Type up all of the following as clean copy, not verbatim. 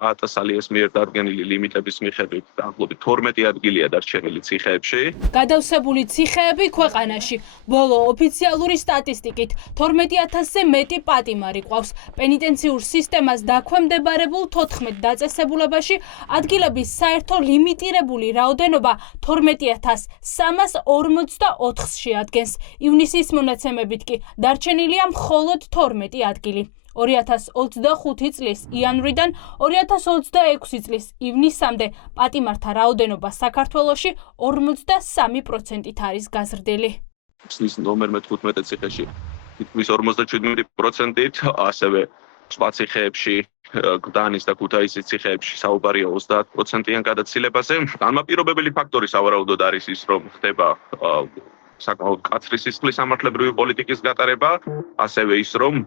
1000-ის მიერ დადგენილი ლიმიტების მიხედვით დაახლოებით 12 ადგილია დარჩენილი ციხეებში. გადავსებული ციხეები ქვეყანაში. ბოლო ოფიციალური სტატისტიკით 12000-ზე მეტი პატიმარი ყავს. პენიტენციურ სისტემას დაქვემდებარებულ 14 დაწესებულებაში ადგილების საერთო ლიმიტირებული რაოდენობა 12344-ს შეადგენს. ივნისის მონაცემებით კი დარჩენილია მხოლოდ 12 ადგილი. 2025 წლის იანვრიდან 2026 წლის ივნისამდე პატიმართა რაოდენობა საქართველოში 53%-ით არის გაზრდილი. წლის ნომერ 15 ციხეში თითქმის 57%-ით, ასევე სხვა ციხეებში, გდანის და ქუთაისის ციხეებში საუბარია 30%-იან გადაცილებაზე. განმაპირობებელი ფაქტორი სავარაუდოდ არის ის, რომ ხდება საკმაოდ მკაცრი სისხლის სამართლებრივი პოლიტიკის გატარება, ასევე ის, რომ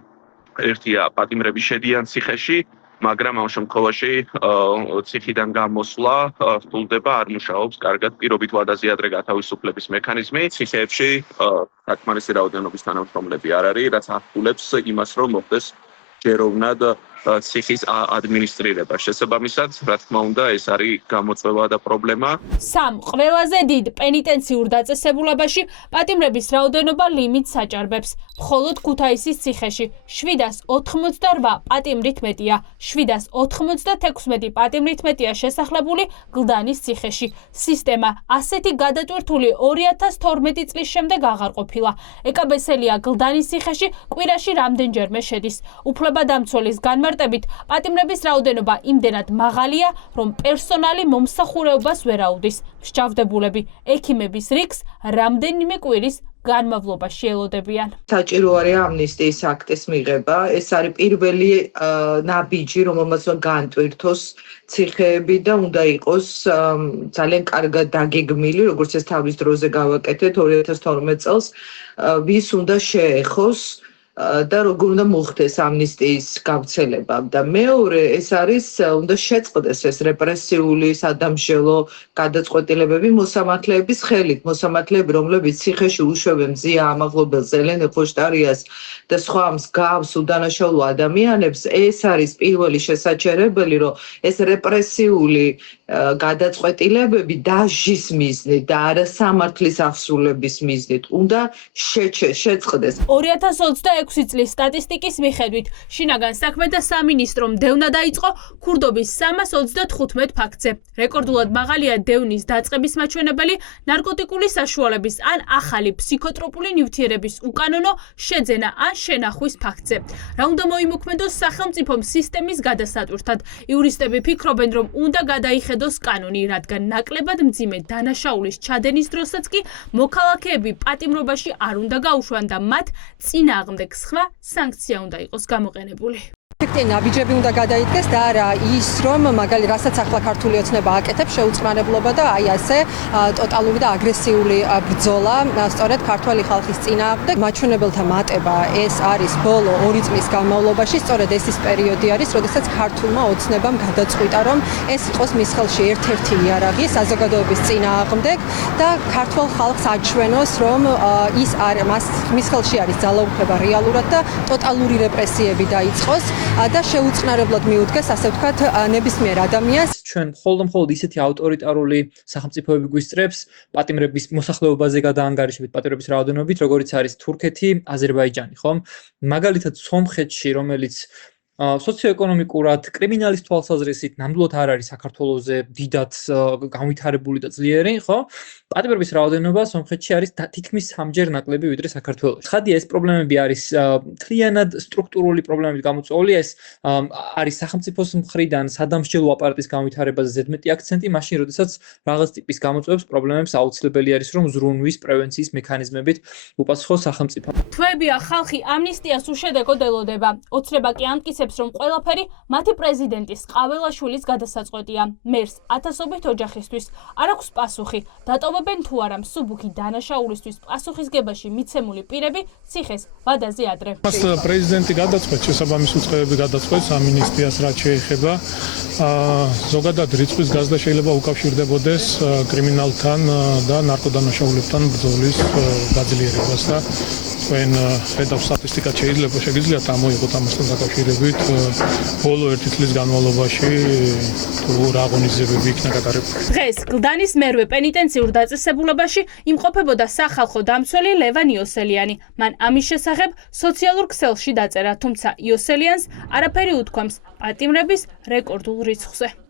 ერთია პატიმრები შედიან ციხეში, მაგრამ ამ შემთხვევაში ციხიდან გამოსვლა რთულდება, არ მუშაობს კარგად პირობით ვადაზე ადრე გათავისუფლების მექანიზმი. ციხეებში საკმარისი რაოდენობის თანამშრომლები არ არის, რაც ახდულებს იმას, რომ მოხდეს ჯეროვნად ციხის ადმინისტრირება. შესაბამისად, რა თქმა უნდა, ეს არის გამოწვევა და პრობლემა. სამ ყველაზე დიდ პენიტენციურ დაწესებულებაში პატიმრების რაოდენობა ლიმიტს აჭარბებს. მხოლოდ ქუთაისის ციხეში 788 პატიმრით მეტია, 796 პატიმრით მეტია შესახლებული გლდანის ციხეში. სისტემა ასეთი გადატვირთული 2012 წლის შემდეგ აღარ ყოფილა. ეკაბესელია გლდანის ციხეში კვირაში რამდენჯერმე შედის. უფლებადამცველის განმარტებით, პატიმრების რაოდენობა იმდენად მაღალია, რომ პერსონალი მომსახურეობას ვერ აუდის. მსჯავრდებულები ექიმების რიგს რამდენიმე კვირის განმავლობაში ელოდებიან. საჭირო არის ამნისტიის აქტის მიღება. ეს არის პირველი ნაბიჯი, რომელმაც განტვირთოს ციხეები და უნდა იყოს ძალიან კარგად დაგეგმილი, როგორც ეს თავის დროზე გავაკეთეთ 2012 წელს, ვის უნდა შეეხოს და როგორ უნდა მოხდეს ამნისტიის გავრცელება. და მეორე, ეს არის უნდა შეწყდეს ეს რეპრესიული სადამსჯელო გადაწყვეტილებები მოსამართლეების ხელით. მოსამართლეები, რომლებიც ციხეში უშვებენ მზია ამაღლობელს, ელენე ხოშტარიას და სხვა მსგავს უდანაშაულო ადამიანებს, ეს არის პირველი შესაჩერებელი, რომ ეს რეპრესიული გადაწყვეტილებები დასჯის მიზნით და არა სამართლის აღსრულების მიზნით უნდა შეწყდეს. 2026 წლის სტატისტიკის მიხედვით, შინაგან საქმეთა სამინისტრომ დევნა დაიწყო ქურდობის 335 ფაქტზე. რეკორდულად მაღალია დევნის დაწყების მაჩვენებელი, ნარკოტიკული საშუალების ან ახალი ფსიქოტროპული ნივთიერების უკანონო შეძენა ან შენახვის ფაქტზე. რა უნდა მოიმოქმედოს სახელმწიფომ სისტემის გადასატვირთად. იურისტები ფიქრობენ, რომ უნდა გადაიხედოს კანონი, რადგან ნაკლებად მძიმე დანაშაულის ჩადენის დროსაც კი მოქალაქეები პატიმრობაში არ უნდა გაუშვან და მათ წინააღმდეგ სხვა სანქცია უნდა იყოს გამოყენებული. ნაბიჯები უნდა გადაიდგეს და არა ის, რომ მაგალითად რასაც ახლა ქართული ოცნება აკეთებს შეუწყნარებლობა და აი ასე ტოტალური და აგრესიული ბრძოლა სწორედ ქართველი ხალხის წინააღმდეგ. მაჩვენებელთა მატება ეს არის ბოლო 2 წლის განმავლობაში, სწორედ ეს ის პერიოდი არის, როდესაც ქართულმა ოცნებამ გადაწყვიტა, რომ ეს იყოს მის ხელში ერთ-ერთი იარაღი საზოგადოების წინააღმდეგ და ქართულ ხალხს აჩვენოს, რომ ის მის ხელში არის ძალაუფლება რეალურად და ტოტალური რეპრესიები დაიწყოს. და შეუწყნარებლად მიუდგეს, ასე ვთქვათ, ნებისმიერ ადამიანს. ჩვენ მხოლოდ ისეთი ავტორიტარული სახელმწიფოები გვისწრებს პატიმრების მოსახლეობაზე გადაანგარიშებით პატიმრების რაოდენობით, როგორიც არის თურქეთი, აზერბაიჯანი, ხომ? მაგალითად, სომხეთში, რომელიც სოციოეკონომიკურად კრიმინალის თვალსაზრისით ნამდვილად არ არის საქართველოზე დიდად განვითარებული და ძლიერი, ხო? პატიმრების რაოდენობა სომხეთში არის თითქმის 3-ჯერ ნაკლები ვიდრე საქართველოში. ხადია ეს პრობლემები არის მთლიანად სტრუქტურული პრობლემებით გამოწვეული, ეს არის სახელმწიფოს მხრიდან სადამსჯელო აპარატის განვითარებაზე ზედმეტი აქცენტი, მაშინ როდესაც რაღაც ტიპის გამოწვევებს პრობლემებს აუცილებელი არის, რომ ზრუნვის პრევენციის მექანიზმებით უპასუხოს სახელმწიფო. თვეებია ხალხი ამნისტიას უშედეგოდ ელოდება. ოცნება კი ამტკიცებს, რომ ყველაფერი მათი პრეზიდენტის ყაველაშვილის გადასაწყვეტია. მერს ათასობით ოჯახისთვის არ აქვს პასუხი. დატოვებენ თუ არა მსუბუქი დანაშაულისთვის პასუხისგებაში მიცემული პირები ციხეს ვადაზე ადრე. პრეზიდენტი გადაწყვეტს, შესაბამის უწყებები გადაწყვეტს ამინისტიას, რაც შეეხება ზოგადად რიცხვის გაზრდა შეიძლება უკავშირდებოდეს კრიმინალთან და ნარკოდანაშაულებთან ბრძოლის გაძლიერებას და თქვენ ხედავთ სტატისტიკა შეგიძლიათ ამოიღოთ ამასთან დაკავშირებით ბოლო 1 წლის განმავლობაში თუ რა ღონისძიებები იქნა გატარებული. დღეს გლდანის მერვე პენიტენციურ დაწესებულებაში იმყოფებოდა სახალხო დამცველი ლევან იოსელიანი. მან ამის შესახებ სოციალურ ქსელში დაწერა, თუმცა იოსელიანს არაფერი უთქვამს პატიმრების რეკორდულ რიცხვზე.